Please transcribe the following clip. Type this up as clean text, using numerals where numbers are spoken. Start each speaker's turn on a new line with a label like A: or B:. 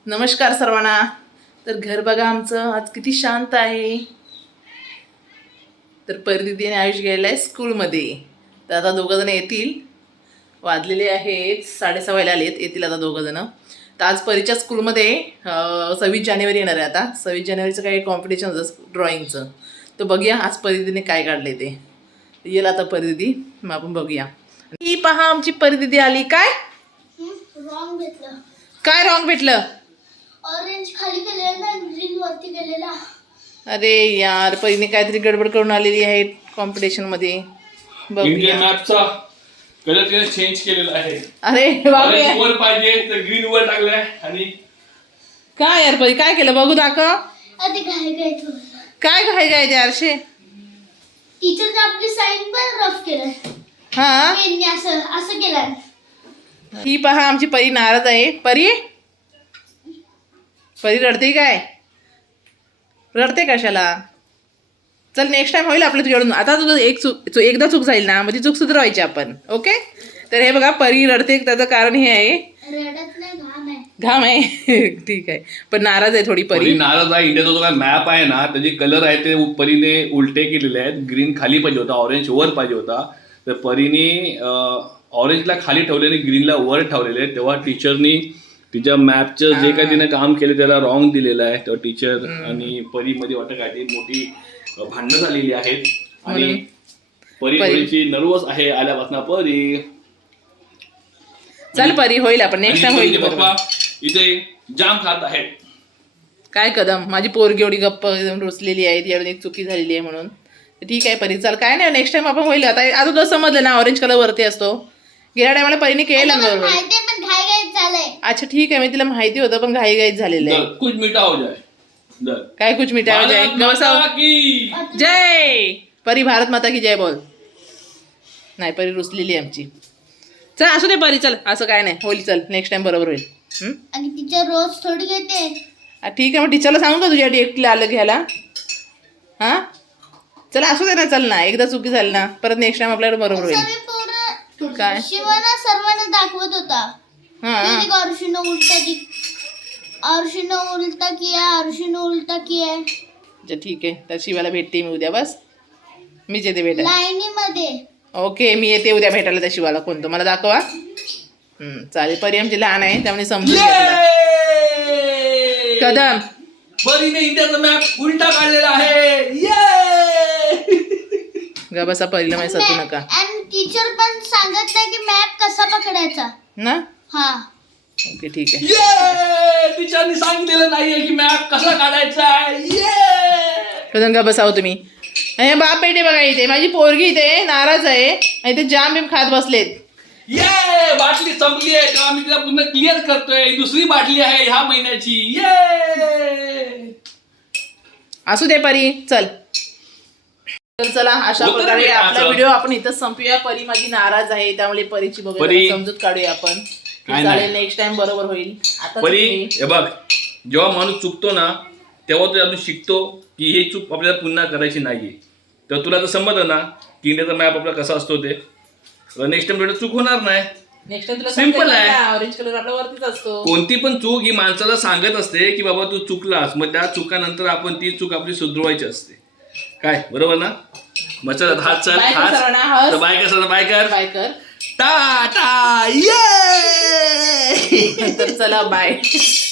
A: नमस्कार सर्वांना. तर घर बघा आमचं आज किती शांत आहे. तर परिदीदी आणि आयुष गेलेला आहे स्कूलमध्ये. तर आता दोघं जण येतील. वाजलेले आहेत 6:30 व्हायला आलेत. येतील आता दोघं जण. तर आज परीच्या स्कूलमध्ये 26 जानेवारी येणार आहे. आता 26 जानेवारीचं काही कॉम्पिटिशन होतं ड्रॉइंगचं. तर बघूया आज परिदीदीने काय काढले ते. येईल आता परिदीदी, मग आपण बघूया. ही पहा आमची परिदीदी आली. काय
B: रॉंग भेटलं.
A: काय रॉंग भेटलं?
B: ऑरेंज खाली गेलेला ग्रीन वरती गेलेला.
A: अरे यार, परीने काहीतरी गडबड करून आलेली आहे कॉम्पिटिशन मध्ये.
C: इंडियन मॅपचा कलर तिने चेंज केलेला आहे.
A: अरे
C: ऑरेंज वर पाहिजे तर ग्रीन वर टाकलाय. आणि
A: काय यार परी, काय केलं बघू दाखव.
B: आधी घाई घाई थोडं.
A: काय घाई काय ते आरशे?
B: टीचरने आपली साईन पण रफ केलं.
A: हा,
B: पेनने असं असं केलं.
A: ही पहा आमची परी नाराज आहे. परी परी रडते काय? रडते कशाला? चल नेक्स्ट टाइम होईल आपलं तुझ्याकडून. आता तुझं एकदा चूक जाईल ना, मग ती चूक सुधारायची आपण. ओके. तर हे बघा परी रडते, त्याचं कारण हे आहे
B: रडत नाही, घाम आहे.
A: घाम आहे. ठीक आहे, पण नाराज आहे थोडी परी.
C: नाराज आहे. इंडियाचा जो काय मॅप आहे ना, त्याचे कलर आहे ते परीने उलटे केलेले आहेत. ग्रीन खाली पाहिजे होता, ऑरेंज वर पाहिजे होता. तर परीने ऑरेंजला खाली ठेवले आणि ग्रीनला वर ठेवलेले. तेव्हा टीचरनी तिच्या मॅपचं जे काही तिने काम केलं त्याला रॉंग दिलेलं आहे. तेव्हा टीचर आणि परीमध्ये वाटत काय मोठी भांडणं झालेली आहेत. आणि परी थोडीशी नर्वस आहे आल्यापासून. परी
A: चल परी, होईल आपण नेक्स्ट टाइम होईल.
C: पप्पा इथे जाम खात आहेत.
A: काय कदम, माझी पोरगी एवढी गप्प रुसलेली आहे, तिच्याकडून एक चुकी झालेली आहे म्हणून. ठीक आहे परी, चल काय नाही, नेक्स्ट टाइम आपण होईल. आता तुला समजलं ना ऑरेंज कलर वरती असतो. गेल्या टायमाला परीने केलं बरोबर.
B: माहिती पण घाई घाई झालंय.
A: अच्छा ठीक आहे, मी तिला माहिती होतं पण घाईघाईत झालेलं आहे.
C: कुछ मीठा हो जाए.
A: काय कुछ मिठाई हो जाए. जय परी, भारत माता की जय बोल. नाही परी रुसलेली आमची. चल असू दे परी, चल असं काय नाही, होईल. चल नेक्स्ट टाइम बरोबर होईल.
B: आणि टीचर रोज थोडी घेते.
A: ठीक आहे, मग टीचरला सांगू का तुझ्यासाठी एकटीला आलं घ्यायला? हा चल असू दे ना, चल ना, एकदा चुकी झाली ना, परत नेक्स्ट टाइम आपल्याला बरोबर होईल. काय
B: शिवाना सर्वांना दाखवत होता.
A: हा
B: अर्जुन उलटा किया.
A: अच्छा ठीक आहे, तर शिवाला भेटते मी उद्या. बस मीच येते भेटायला.
B: लाईनीमध्ये.
A: ओके, मी येते उद्या भेटायला त्या शिवाला. कोणतं मला दाखवा. चालेल. परी आमची लहान आहे त्यामुळे समजून घ्या तिला. कदम
C: परीने इंडियाचा मॅप उलटा काढलेला आहे.
A: ग बसा, परीला माहिती सतू नका
B: आणि टीचर पण सांगत नाही की मॅप कसा पकडायचा
A: ना.
B: हा.
A: ओके ठीक आहे.
C: टीचरनी सांगितलेलं नाहीये की मॅप कसा काढायचा आहे.
A: कदम ग बसाव तुम्ही. हे बाप बेटे बघा, इथे माझी पोरगी इथे नाराज आहे आणि ते जाम बिम खात बसलेत.
C: बाटली संपली आहे तेव्हा मी तिला पुन्हा क्लिअर करतोय. दुसरी बाटली आहे ह्या महिन्याची.
A: असू दे परी, चल. तर चला, अशा प्रकारे आपला व्हिडिओ आपण इथं संपूया. परी माझी नाराज आहे त्यामुळे परीची बघूया, समजूत काढूया आपण. चालेल, नेक्स्ट टाइम बरोबर होईल. आता
C: परी हे बघ, जेव्हा माणूस चुकतो ना तेव्हा तो अजून शिकतो की ही चूक आपल्याला पुन्हा करायची नाहीये. तर तुला तर समजलं ना की इंडियाचा मॅप आपला कसा असतो ते. नेक्स्ट टाइम चूक होणार नाही.
A: नेक्स्ट टाइम तुला
C: सिंपल आहे.
A: ऑरेंज कलर आपल्या वरतीच असतो.
C: कोणती पण चूक ही माणसाला सांगत असते की बाबा तू चुकलास, मग त्या चुकानंतर आपण ती चूक आपली सुधरवायची असते. काय बरोबर ना? मग चल हात चल हात. बाय कर, बाय कर,
A: बाय कर.
C: टाटा.
A: तर चला बाय.